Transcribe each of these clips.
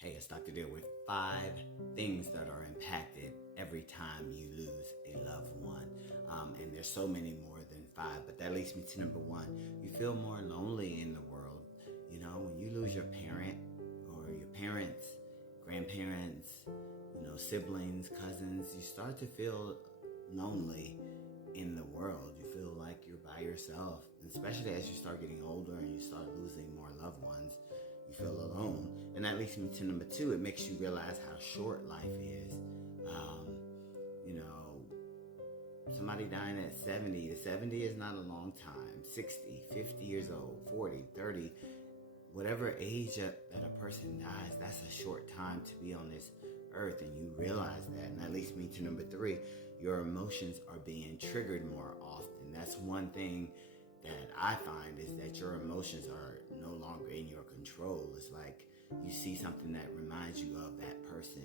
Hey, it's Dr. Deal with 5 things that are impacted every time you lose a loved one. And there's so many more than 5, but that leads me to number 1. You feel more lonely in the world. You know, when you lose your parent or your parents, grandparents, siblings, cousins, you start to feel lonely in the world. You feel like you're by yourself, and especially as you start getting older and you start losing more loved ones, you feel alone. And that leads me to number 2. It makes you realize how short life is. Somebody dying at 70. 70 is not a long time. 60, 50 years old, 40, 30, whatever age that a person dies, that's a short time to be on this earth, and you realize that. And that leads me to number 3. Your emotions are being triggered more often. That's one thing that I find, is that your emotions are no longer in your control. It's like you see something that reminds you of that person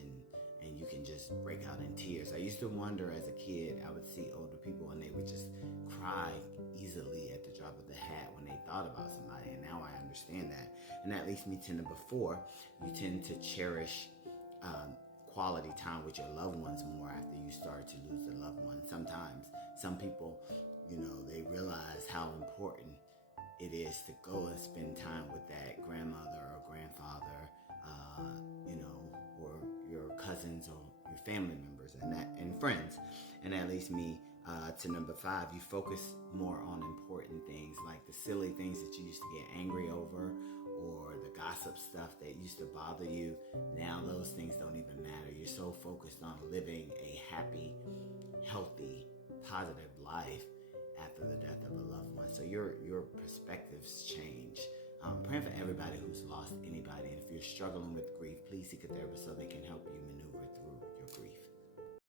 and you can just break out in tears. I used to wonder as a kid, I would see older people and they would just cry easily at the drop of the hat when they thought about somebody, and now I understand that. And that leads me to number 4. You tend to cherish quality time with your loved ones more after you start to lose a loved one. Sometimes some people, they realize how important it is to go and spend time with that grandmother or grandfather, or your cousins or your family members and friends. And that leads me to number 5. You focus more on important things, like the silly things that you used to get angry over, or the gossip stuff that used to bother you. Now those things don't even matter. You're so focused on living a happy, healthy, positive life after the death of a loved one. So your perspectives change. Praying for everybody who's lost anybody. And if you're struggling with grief, please seek a therapist so they can help you maneuver through